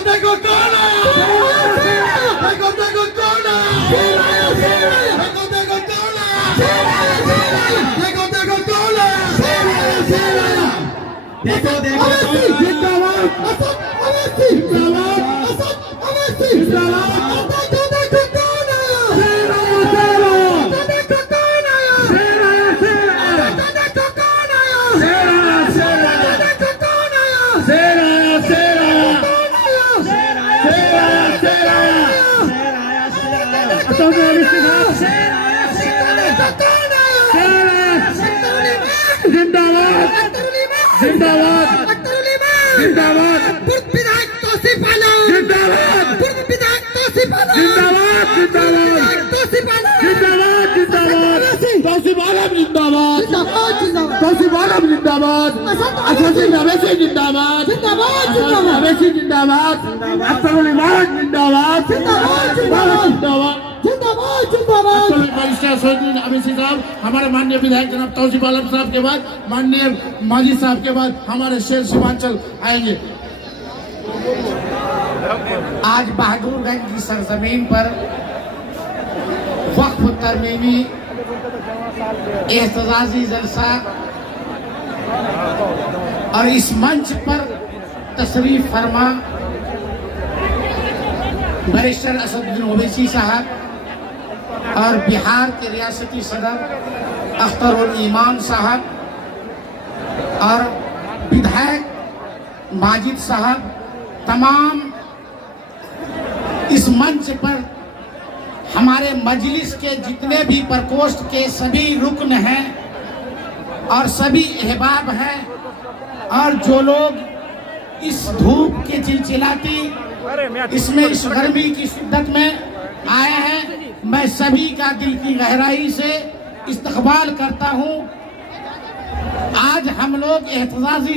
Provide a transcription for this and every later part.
देखो कौन आया, देखो देखो कौन आया, देखो देखो कौन आया, देखो देखो कौन आया, देखो देखो जिंदाबाद असद अवैसी, जिंदाबाद असद अवैसी, जिंदाबाद। देखो देखो कौन आया, देखो कौन आया, देखो कौन आया, देखो कौन आया, जिंदाबाद जिंदाबाद जिंदाबाद विधायक तौसीफ आलम, जिंदाबाद विधायक तौसीफ आलम, जिंदाबाद जिंदाबाद तौसीफ आलम, जिंदाबाद जिंदाबाद तौसीफ आलम, जिंदाबाद तौसीफ आलम, जिंदाबाद असद अवैसी, जिंदाबाद जिंदाबाद अवैसी, जिंदाबाद अख्तरुल इमान, जिंदाबाद जिंदाबाद जिंदाबाद अवैसी साहब, हमारे माननीय विधायक जनाब तौसीफ आलम साहब के बाद माननीय माजी साहब के बाद हमारे शेर सीमांचल आएंगे। आज बहादुरगंज की सरजमीन पर वक्फ तरमीमी एहतजाजी जलसा और इस मंच पर तशरीफ फरमा बैरिस्टर असदुद्दीन ओवैसी साहब और बिहार के रियासती सदर अख्तरुल ईमान साहब और विधायक माजिद साहब, तमाम इस मंच पर हमारे मजलिस के जितने भी प्रकोष्ठ के सभी रुकन हैं और सभी अहबाब हैं और जो लोग इस धूप के चिलचिलाती इसमें इस गर्मी की शिद्दत में आए हैं, मैं सभी का दिल की गहराई से इस्तकबाल करता हूं। आज हम लोग एहतजाजी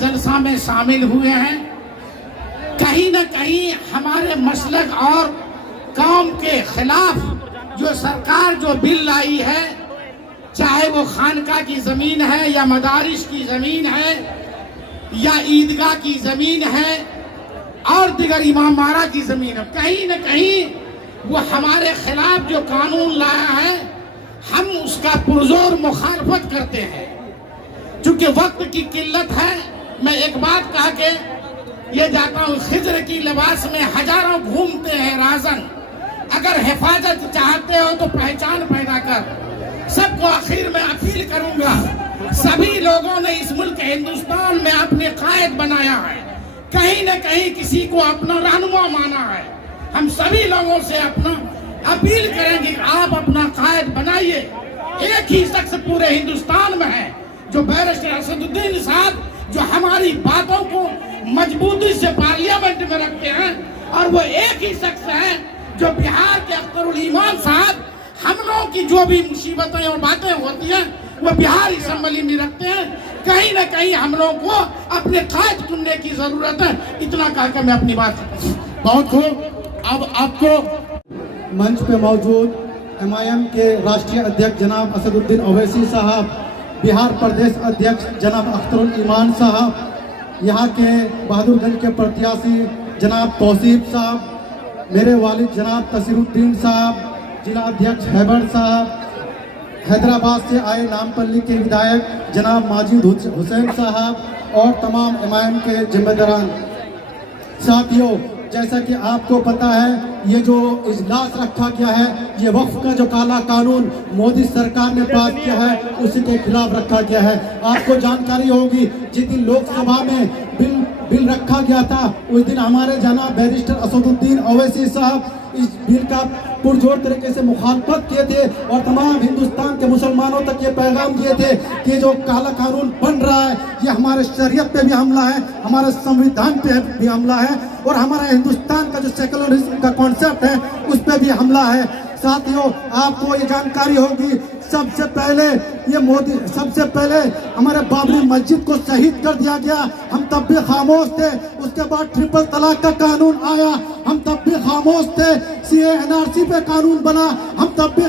जलसा में शामिल हुए हैं। कहीं न कहीं हमारे मसलक और कौम के खिलाफ जो सरकार जो बिल लाई है, चाहे वो खानका की जमीन है या मदारिस की जमीन है या ईदगाह की जमीन है और दिगर इमामबाड़ा की जमीन है, कहीं न कहीं वो हमारे खिलाफ जो कानून लाया है हम उसका पुरजोर मुखालफत करते हैं। चूंकि वक्त की किल्लत है, मैं एक बात कह के ये जाता हूँ, खिज्र की लिबास में हजारों घूमते हैं राजन, अगर हिफाजत चाहते हो तो पहचान पैदा कर। सबको आखिर में अपील करूंगा, सभी लोगों ने इस मुल्क हिंदुस्तान में अपने कायद बनाया है, कहीं न कहीं किसी को अपना रहनुमा माना है। हम सभी लोगों से अपना अपील करेंगे कि आप अपना कायद बनाइए। एक ही शख्स पूरे हिंदुस्तान में है जो बैरिस्टर असदुद्दीन साहब, जो हमारी बातों को मजबूती से पार्लियामेंट में रखते हैं, और वो एक ही शख्स है जो बिहार के अख्तरुल ईमान साहब हम लोगों की जो भी मुसीबतें और बातें होती हैं वो बिहार असेंबली में रखते हैं। कहीं न कहीं हम लोगों को अपने कायद चुनने की जरूरत है। इतना कहकर मैं अपनी बात बहुत खूब। अब आपको मंच पे मौजूद MIM के राष्ट्रीय अध्यक्ष जनाब असदुद्दीन ओवैसी साहब, बिहार प्रदेश अध्यक्ष जनाब अख्तरुल ईमान साहब, यहाँ के बहादुरगंज के प्रत्याशी जनाब तौसीफ साहब, मेरे वालिद जनाब तसीरुद्दीन साहब, जिला अध्यक्ष हैबर साहब, हैदराबाद से आए नामपल्ली के विधायक जनाब माजिद हुसैन साहब और तमाम MIM के जिम्मेदारान। साथियों, जैसा कि आपको पता है, ये जो इजलास रखा गया है, ये वक्फ का जो काला कानून मोदी सरकार ने पास किया है उसी के खिलाफ रखा गया है। आपको जानकारी होगी, जिस दिन लोकसभा में बिल रखा गया था उस दिन हमारे जनाब बैरिस्टर असदुद्दीन ओवैसी साहब इस बिल का पुरजोर तरीके से मुखालफत किए थे और तमाम हिंदुस्तान के मुसलमानों तक ये पैगाम दिए थे कि जो काला कानून बन रहा है ये हमारे शरीयत पे भी हमला है, हमारे संविधान पे भी हमला है और हमारा हिंदुस्तान का जो सेकुलरिज्म का कॉन्सेप्ट है उस पे भी हमला है। साथियों, आपको ये जानकारी होगी, सबसे पहले हमारे बाबरी मस्जिद को शहीद कर दिया गया, हम तब भी खामोश थे। उसके बाद ट्रिपल तलाक का कानून आया, हम तब भी खामोश थे। CA NRC पे कानून बना, हम तब भी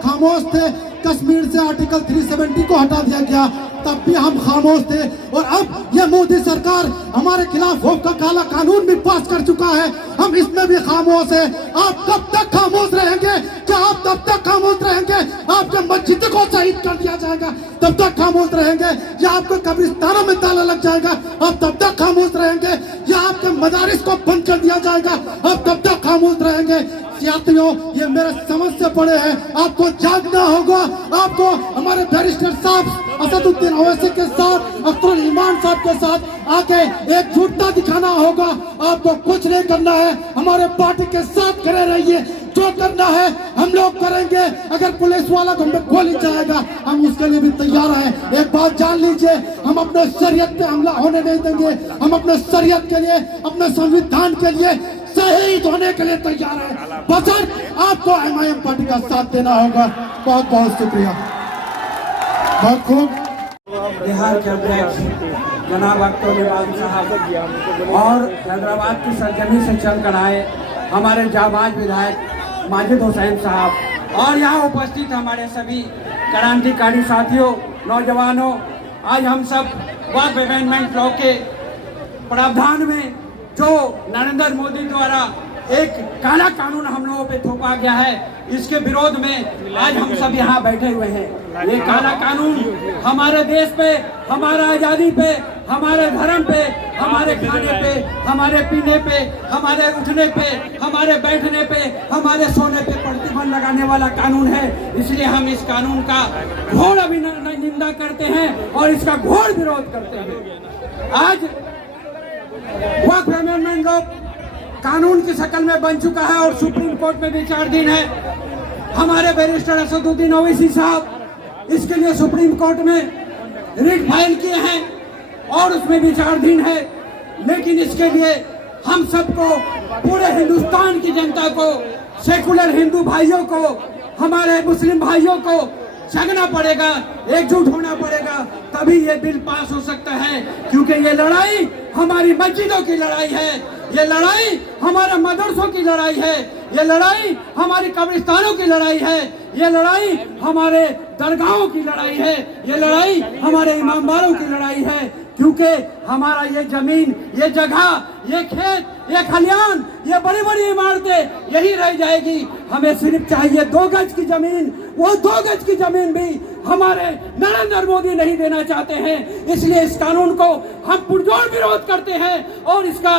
खामोश थे। कश्मीर से आर्टिकल 370 को हटा दिया गया, तब भी हम खामोश थे। और अब ये मोदी सरकार हमारे खिलाफ वोट का काला कानून भी पास कर चुका है, हम इसमें भी खामोश है। आप कब तक खामोश रहेंगे? क्या आप तब तक खामोश रहेंगे? आपके मस्जिद को शहीद कर दिया जाएगा तब तक खामोश रहेंगे? या आपके कब्रिस्तानों में ताला लग जाएगा आप तब तक खामोश रहेंगे? या आपके मदारिस को बंद कर दिया जाएगा आप तब तक खामोश रहेंगे? साथियों, ये मेरे समझ से पड़े हैं, आपको जागना होगा। आपको हमारे बैरिस्टर साहब असदुद्दीन ओवैसी के साथ, अख्तरुल ईमान साहब के साथ आके एकजुटता दिखाना होगा। आपको कुछ नहीं करना है, हमारे पार्टी के साथ खड़े रहिए। जो करना है हम लोग करेंगे। अगर पुलिस वाला को हमें गोली चलाएगा हम उसके लिए भी तैयार हैं। एक बात जान लीजिए, हम अपने शरीयत पे हमला होने नहीं देंगे। हम अपने शरीयत के लिए, अपने संविधान के लिए शहीद होने के लिए तैयार है। बशर्ते आपको एमआईएम पार्टी का साथ देना होगा। बहुत बहुत शुक्रिया। बहुत खूब। बिहार के अध्यक्ष जनाब अख्तरुल ईमान साहब और हैदराबाद की सरजमी से चलकर आए हमारे जाबाज विधायक माजिद हुसैन साहब और यहाँ उपस्थित हमारे सभी क्रांतिकारी साथियों, नौजवानों, आज हम सब वक्फ अमेंडमेंट लॉ के प्रावधान में जो नरेंद्र मोदी द्वारा एक काला कानून हम लोगों पे थोपा गया है, इसके विरोध में आज हम सब यहाँ बैठे हुए हैं। ये काला कानून हमारे देश पे, हमारा आजादी पे, हमारे धर्म पे, हमारे खाने पे, हमारे पीने पे, हमारे उठने पे, हमारे बैठने पे, हमारे सोने पे प्रतिबंध लगाने वाला कानून है। इसलिए हम इस कानून का घोर निंदा करते हैं और इसका घोर विरोध करते हैं। आज वक्फ अमेंडमेंट लॉ कानून की शक्ल में बन चुका है और सुप्रीम कोर्ट में विचाराधीन है। हमारे बैरिस्टर असदुद्दीन ओवैसी साहब इसके लिए सुप्रीम कोर्ट में रिट फाइल किए हैं और उसमें विचाराधीन है। लेकिन इसके लिए हम सबको, पूरे हिंदुस्तान की जनता को, सेकुलर हिंदू भाइयों को, हमारे मुस्लिम भाइयों को जगना पड़ेगा, एकजुट होना पड़ेगा, तभी ये बिल पास हो सकता है। क्योंकि ये लड़ाई हमारी मस्जिदों की लड़ाई है, ये लड़ाई हमारे मदरसों की लड़ाई है, ये लड़ाई हमारी कब्रिस्तानों की लड़ाई है, ये लड़ाई हमारे दरगाहों की लड़ाई है, ये लड़ाई हमारे इमामबारों की लड़ाई है। क्योंकि हमारा ये जमीन, ये जगह, ये खेत, ये खलियान, ये बड़ी बड़ी इमारतें यही रह जाएगी। हमें सिर्फ चाहिए 2 गज की जमीन। वो 2 गज की जमीन भी हमारे नरेंद्र मोदी नहीं देना चाहते हैं। इसलिए इस कानून को हम पुरजोर विरोध करते हैं और इसका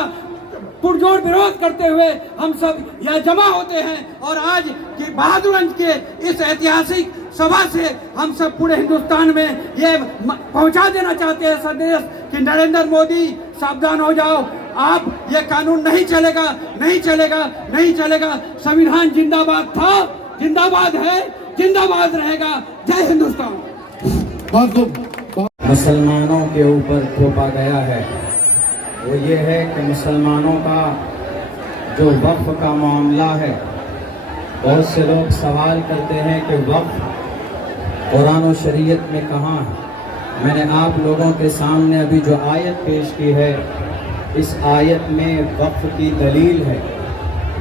पुरजोर विरोध करते हुए हम सब यहाँ जमा होते हैं। और आज की बहादुरगंज के इस ऐतिहासिक सभा से हम सब पूरे हिंदुस्तान में ये पहुंचा देना चाहते हैं संदेश कि नरेंद्र मोदी सावधान हो जाओ, आप ये कानून नहीं चलेगा, नहीं चलेगा, नहीं चलेगा। संविधान जिंदाबाद था, जिंदाबाद है, जिंदाबाद रहेगा। जय हिंदुस्तान। मुसलमानों के ऊपर थोपा गया है वो ये है कि मुसलमानों का जो वक्फ का मामला है, बहुत से लोग सवाल करते हैं कि वक्फ कुरान और शरीयत में कहाँ है। मैंने आप लोगों के सामने अभी जो आयत पेश की है, इस आयत में वक्फ की दलील है।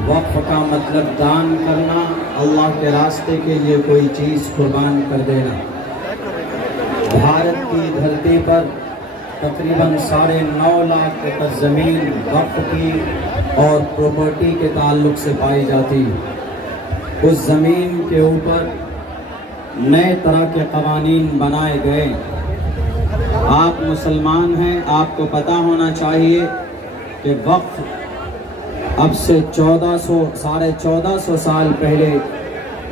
वक्फ का मतलब दान करना, अल्लाह के रास्ते के लिए कोई चीज़ कुर्बान कर देना। भारत की धरती पर तकरीबन 9.5 लाख एकड़ ज़मीन वक्फ की और प्रॉपर्टी के ताल्लुक से पाई जाती है। उस ज़मीन के ऊपर नए तरह के कवानीन बनाए गए। आप मुसलमान हैं, आपको पता होना चाहिए कि वक्फ अब से 1400 साल पहले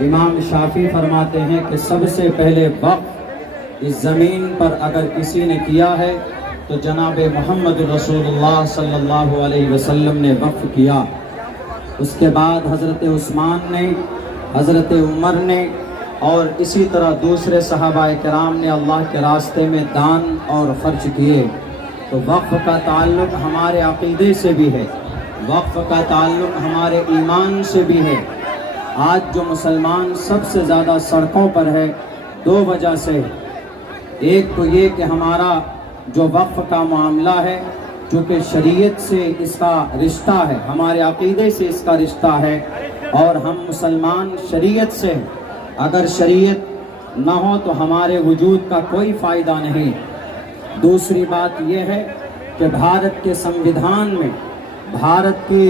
इमाम शाफी फरमाते हैं कि सबसे पहले वक्फ इस ज़मीन पर अगर किसी ने किया है तो जनाब मोहम्मद रसूलुल्लाह सल्लल्लाहु अलैहि वसल्लम ने वक्फ किया। उसके बाद हज़रत उस्मान ने, हज़रत उमर ने और इसी तरह दूसरे सहाबाए किराम ने अल्लाह के रास्ते में दान और ख़र्च किए। तो वक्फ का ताल्लुक़ हमारे अक़ीदे से भी है, वक्फ का ताल्लुक़ हमारे ईमान से भी है। आज जो मुसलमान सबसे ज़्यादा सड़कों पर है, 2 वजह से। एक तो ये कि हमारा जो वक्फ का मामला है, जो कि शरीयत से इसका रिश्ता है, हमारे अक़ीदे से इसका रिश्ता है और हम मुसलमान शरीयत से। अगर शरीयत ना हो तो हमारे वजूद का कोई फ़ायदा नहीं। दूसरी बात यह है कि भारत के संविधान में भारत के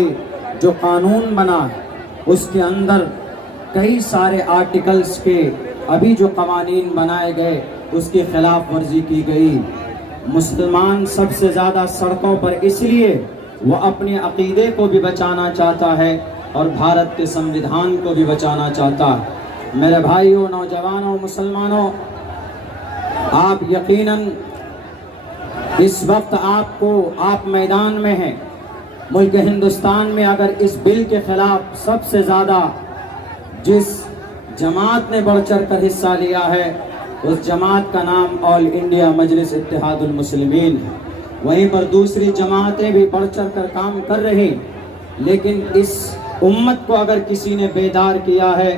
जो कानून बना है उसके अंदर कई सारे आर्टिकल्स के अभी जो कवानीन बनाए गए उसकी खिलाफ वर्जी की गई। मुसलमान सबसे ज़्यादा सड़कों पर इसलिए वो अपने अकीदे को भी बचाना चाहता है और भारत के संविधान को भी बचाना चाहता है। मेरे भाइयों, नौजवानों, मुसलमानों, आप यकीनन इस वक्त आप मैदान में हैं। मुल्क हिंदुस्तान में अगर इस बिल के खिलाफ सबसे ज़्यादा जिस जमात ने बढ़ चढ़ कर हिस्सा लिया है उस जमात का नाम ऑल इंडिया मजलिस इत्तेहादुल मुस्लिमीन है। वहीं पर दूसरी जमातें भी बढ़ चढ़ कर काम कर रही, लेकिन इस उम्मत को अगर किसी ने बेदार किया है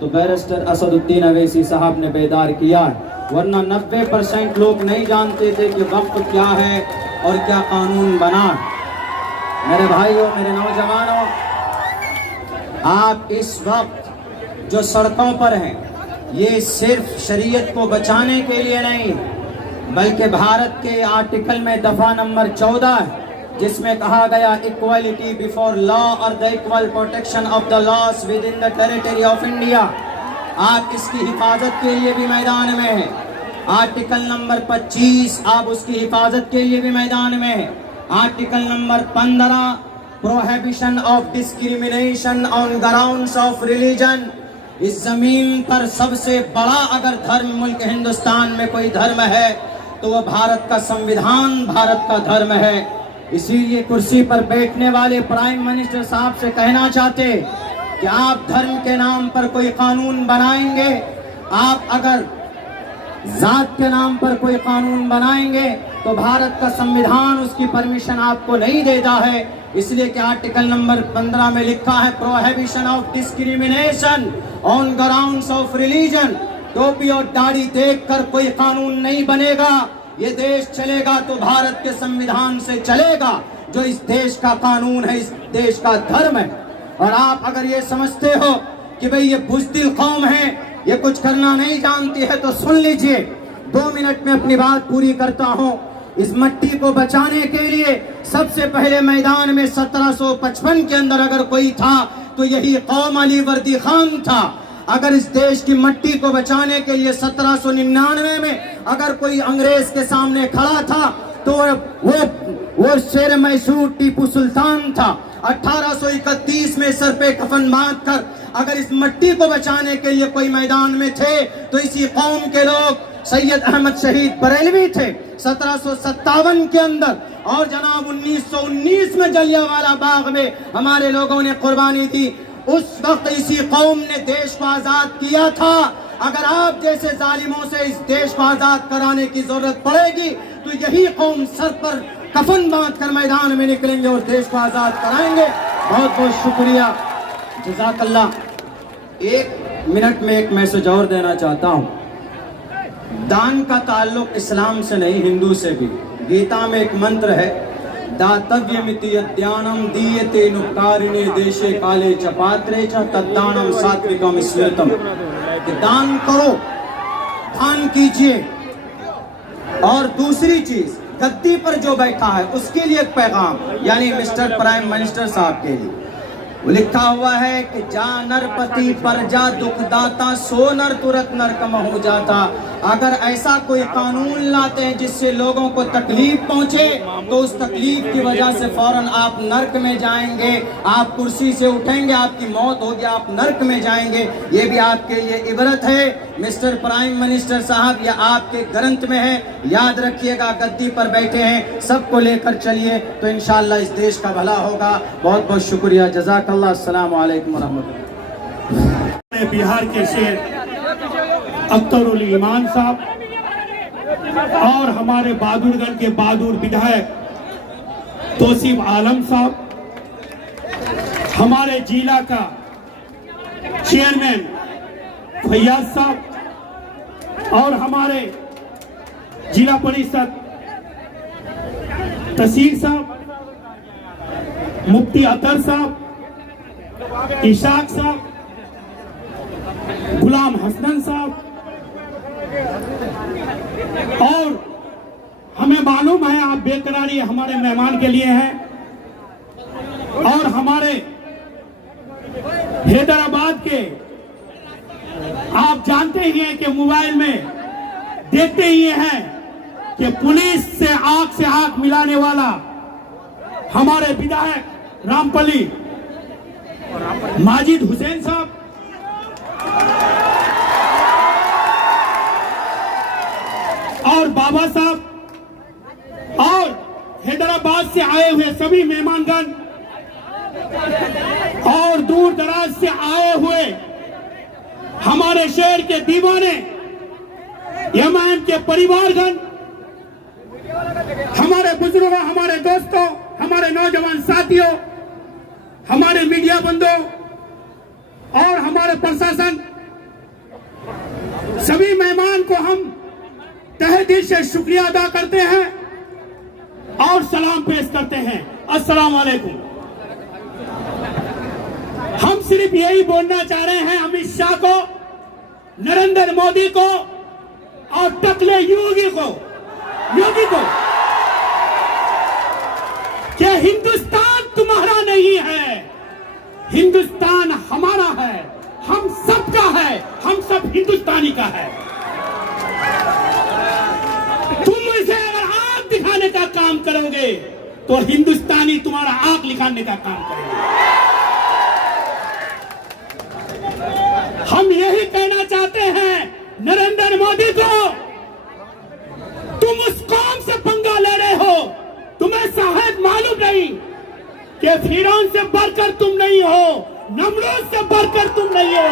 तो बैरिस्टर असदुद्दीन अवैसी साहब ने बेदार किया है। वरना 90% लोग नहीं जानते थे कि वक्त क्या है और क्या कानून बना। मेरे भाइयों, मेरे नौजवानों, आप इस वक्त जो सड़कों पर हैं ये सिर्फ शरीयत को बचाने के लिए नहीं बल्कि भारत के आर्टिकल में दफा नंबर 14 है जिसमें कहा गया इक्वालिटी बिफोर लॉ और the equal protection of the loss with in the territory of India. आप इसकी हिफाजत के लिए भी मैदान में हैं। आर्टिकल नंबर 25 आप उसकी हिफाजत के लिए भी मैदान में हैं। Article number 15 prohibition of discrimination on grounds of religion. इस जमीन पर सबसे बड़ा अगर धर्म मुल्क हिंदुस्तान में कोई धर्म है तो वह भारत का संविधान भारत का धर्म है। इसीलिए कुर्सी पर बैठने वाले प्राइम मिनिस्टर साहब से कहना चाहते कि आप धर्म के नाम पर कोई कानून बनाएंगे, आप अगर जात के नाम पर कोई कानून बनाएंगे तो भारत का संविधान उसकी परमिशन आपको नहीं देता है। इसलिए कि आर्टिकल नंबर 15 में लिखा है prohibition of discrimination on grounds of religion. टोपी और दाढ़ी देखकर कोई कानून नहीं बनेगा। ये देश चलेगा तो भारत के संविधान से चलेगा जो इस देश का कानून है, इस देश का धर्म है। और आप अगर ये समझते हो कि भाई ये बुज़दिल कौम है, ये कुछ करना नहीं जानती है, तो सुन लीजिए, 2 मिनट में अपनी बात पूरी करता हूँ। इस मट्टी को बचाने के लिए सबसे पहले मैदान में 1755 के अंदर अगर कोई था तो यही कौम अली वर्दी खान था। अगर इस देश की मट्टी को बचाने के लिए 1799 में अगर कोई अंग्रेज के सामने खड़ा था तो वो शेर मैसूर टीपू सुल्तान था। 1831 में सर पे कफन बांध कर अगर इस मट्टी को बचाने के लिए कोई मैदान में थे तो इसी कौम के लोग सैयद अहमद शहीद बरेलवी थे 1757 के अंदर। और जनाब 1919 में जलियांवाला बाग में हमारे लोगों ने कुर्बानी दी। उस वक्त इसी कौम ने देश को आजाद किया था। अगर आप जैसे जालिमों से इस देश को आजाद कराने की जरूरत पड़ेगी तो यही कौम सर पर कफन बांध कर मैदान में निकलेंगे और देश को आजाद कराएंगे। बहुत बहुत शुक्रिया, जज़ाकल्लाह। 1 मिनट में एक मैसेज और देना चाहता हूँ। दान का ताल्लुक इस्लाम से नहीं, हिंदू से भी। गीता में एक मंत्र है, दातव्यमिति यद्यानम दीयते नुक्कारिणे देशे काले च पात्रे च तद्दानम सात्विकम स्मृतम। दान करो, दान कीजिए। और दूसरी चीज, गद्दी पर जो बैठा है उसके लिए एक पैगाम, यानी मिस्टर प्राइम मिनिस्टर साहब के लिए वो लिखा हुआ है कि जा नरपति पर जा दुखदाता सो नर तुरंत नरकम हो जाता। अगर ऐसा कोई कानून लाते हैं जिससे लोगों को तकलीफ पहुंचे तो उस तकलीफ की वजह से फौरन आप नर्क में जाएंगे। आप कुर्सी से उठेंगे, आपकी मौत होगी, आप नर्क में जाएंगे। ये भी आपके लिए इबरत है। मिस्टर प्राइम मिनिस्टर साहब, यह आपके ग्रंथ में है, याद रखिएगा। गद्दी पर बैठे हैं, सबको लेकर चलिए तो इंशाअल्लाह इस देश का भला होगा। बहुत बहुत शुक्रिया, जज़ाकल्लाह। अस्सलाम वालेकुम रहमतुल्लाह। बिहार के शेर अख्तरुल ईमान साहब और हमारे बहादुरगढ़ के बहादुर विधायक तौसीफ आलम साहब, हमारे जिला का चेयरमैन फैयाज साहब और हमारे जिला परिषद तहसील साहब, मुफ्ती अतर साहब, इशाक साहब, गुलाम हसनन साहब और हमें मालूम है आप बेकरारी हमारे मेहमान के लिए हैं और हमारे हैदराबाद के आप जानते ही हैं कि मोबाइल में देखते ही हैं कि पुलिस से आंख मिलाने वाला हमारे विधायक रामपली माजिद हुसैन साहब और बाबा साहब और हैदराबाद से आए हुए सभी मेहमानगण और दूर दराज से आए हुए हमारे शहर के दीवाने एमआईएम के परिवारगण, हमारे बुजुर्गों, हमारे दोस्तों, हमारे नौजवान साथियों, हमारे मीडिया बंधुओं और हमारे प्रशासन, सभी मेहमान को हम तहे दिल से शुक्रिया अदा करते हैं और सलाम पेश करते हैं। अस्सलाम वालेकुम। हम सिर्फ यही बोलना चाह रहे हैं अमित शाह को, नरेंद्र मोदी को और टकले योगी को कि हिंदुस्तान तुम्हारा नहीं है, हिंदुस्तान हमारा है, हम सबका है, हम सब हिंदुस्तानी का है। तुम इसे अगर आंख दिखाने का काम करोगे तो हिंदुस्तानी तुम्हारा आंख दिखाने का काम करेंगे। हम यही कहना चाहते हैं नरेंद्र मोदी को, तुम उस कौम से पंगा ले रहे हो, तुम्हें शायद मालूम नहीं कि फिरौन से बढ़कर तुम नहीं हो, नमरूद से बढ़कर तुम नहीं हो।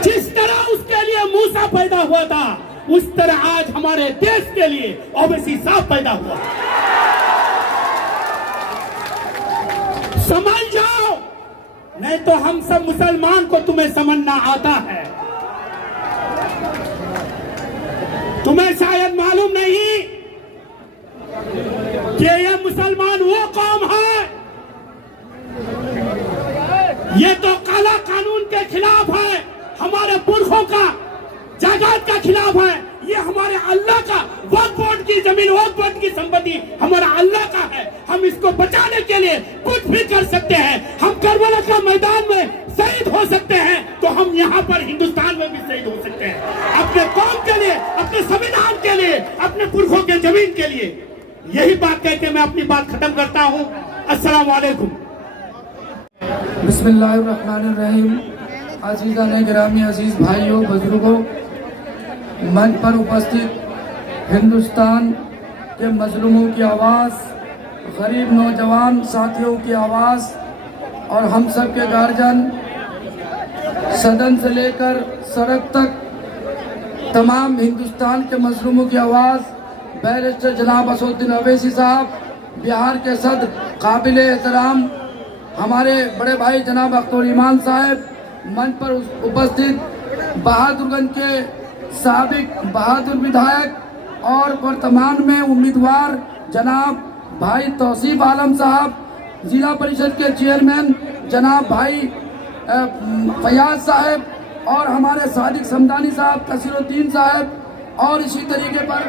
जिस तरह उसके लिए मूसा पैदा हुआ था, उस तरह आज हमारे देश के लिए ओवैसी साहब पैदा हुआ। समझ जाओ, नहीं तो हम सब मुसलमान को तुम्हें समझना आता है। तुम्हें शायद मालूम नहीं कि ये मुसलमान वो कौम है, ये तो काला कानून के खिलाफ है, हमारे पुरखों का जायदाद का खिलाफ है। ये हमारे अल्लाह का वक्फ बोर्ड की जमीन, वक्फ बोर्ड की संपत्ति हमारा अल्लाह का है। हम इसको बचाने के लिए कुछ भी कर सकते हैं। हम करबला का मैदान में शहीद हो सकते हैं तो हम यहाँ पर हिंदुस्तान में भी शहीद हो सकते हैं, अपने कौम के लिए, अपने संविधान के लिए, अपने पुरखों के जमीन के लिए। यही बात कह के मैं अपनी बात खत्म करता हूँ। अस्सलाम वालेकुम। बिस्मिल्लाहिर्रहमानिर्रहीम। अज़ीज़ान गिरामी, अजीज भाइयों, बुजुर्गों, मंच पर उपस्थित हिंदुस्तान के मजलूमों की आवाज़, गरीब नौजवान साथियों की आवाज़ और हम सब के गार्जियन, सदन से लेकर सड़क तक तमाम हिंदुस्तान के मजलूमों की आवाज़, बैरिस्टर जनाब असदुद्दीन अवैसी साहब, बिहार के सदर काबिल एहतराम हमारे बड़े भाई जनाब अख्तर ईमान साहब, मंच पर उपस्थित बहादुरगंज के साबिक बहादुर विधायक और वर्तमान में उम्मीदवार जनाब भाई तौसीफ आलम साहब, जिला परिषद के चेयरमैन जनाब भाई फयाज साहब और हमारे सादिक समदानी साहब, तसीरुद्दीन साहब और इसी तरीके पर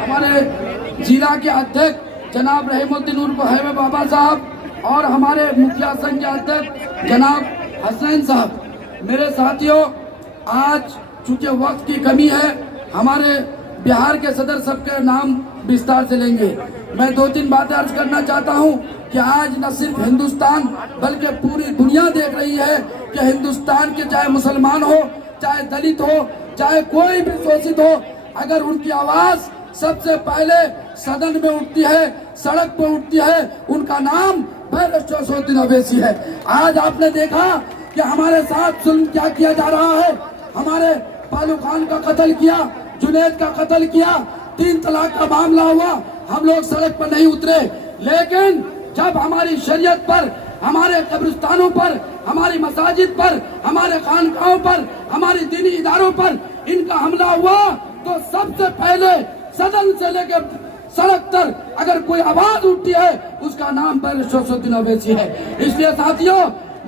हमारे जिला के अध्यक्ष जनाब रहमुद्दीन उर्फ हैवे बाबा साहब और हमारे मुखिया संघ के अध्यक्ष जनाब हसनैन साहब। मेरे साथियों, आज चूंकि वक्त की कमी है, हमारे बिहार के सदर सबके नाम विस्तार से लेंगे। मैं 2-3 बातें अर्ज करना चाहता हूं कि आज न सिर्फ हिंदुस्तान बल्कि पूरी दुनिया देख रही है कि हिंदुस्तान के चाहे मुसलमान हो, चाहे दलित हो, चाहे कोई भी शोषित हो, अगर उनकी आवाज सबसे पहले सदन में उठती है, सड़क पर उठती है, उनका नाम बैरिस्टर असदुद्दीन अवैसी है। आज आपने देखा कि हमारे साथ जुल्म क्या किया जा रहा है। हमारे पालू खान का कत्ल किया, जुनैद का कत्ल किया, 3 तलाक का मामला हुआ, हम लोग सड़क पर नहीं उतरे। लेकिन जब हमारी शरीयत पर, हमारे कब्रिस्तानों पर, हमारी मसाजिद पर, हमारे खानकाहों पर, हमारी दीनी इदारों पर इनका हमला हुआ तो सबसे पहले सदन से लेकर सड़क तक अगर कोई आवाज उठती है उसका नाम बैरिस्टर असदुद्दीन अवैसी है। इसलिए साथियों,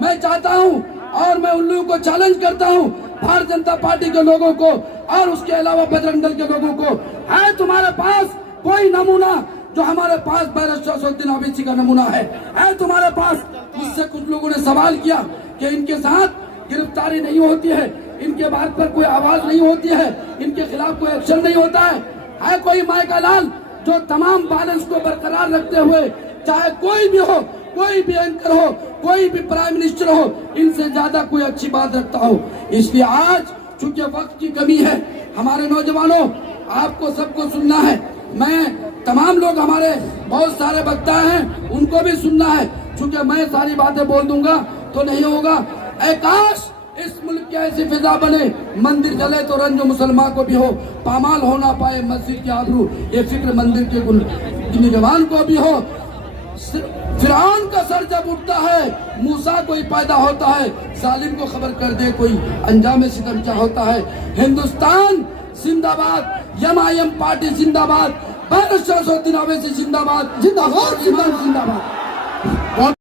मैं चाहता हूं और मैं उन लोगों को चैलेंज करता हूं, भारतीय जनता पार्टी के लोगों को और उसके अलावा बजरंग दल के लोगों को, है तुम्हारे पास कोई नमूना जो हमारे पास बैरिस्टर शमसुद्दीन ओवैसी का नमूना है तुम्हारे पास? मुझसे कुछ लोगों ने सवाल किया कि इनके साथ गिरफ्तारी नहीं होती है, इनके बात पर कोई आवाज नहीं होती है, इनके खिलाफ कोई एक्शन नहीं होता है कोई माय का लाल जो तमाम बैलेंस को बरकरार रखते हुए, चाहे कोई भी हो, कोई भी एंकर हो, कोई भी प्राइम मिनिस्टर हो, इनसे ज्यादा कोई अच्छी बात रखता हो? इसलिए आज चूंकि वक्त की कमी है, हमारे नौजवानों आपको सबको सुनना है। मैं तमाम लोग हमारे बहुत सारे वक्ता हैं, उनको भी सुनना है। चूंकि मैं सारी बातें बोल दूंगा तो नहीं होगा। काश इस मुल्क की ऐसी फिजा बने, मंदिर जले तो रंज मुसलमान को भी हो, पामाल हो ना पाए मस्जिद की आबरू, ये फिक्र मंदिर के निगरान को भी हो। फिरौन का सर जब उठता है, मूसा कोई पैदा होता है, जालिम को खबर कर दे कोई अंजाम सितम क्या होता है। हिंदुस्तान जिंदाबाद, एमआईएम पार्टी जिंदाबाद, बैरिस्टर शमसुद्दीन ओवैसी जिंदाबाद, जिंदाबाद जिंदाबाद जिंदाबाद।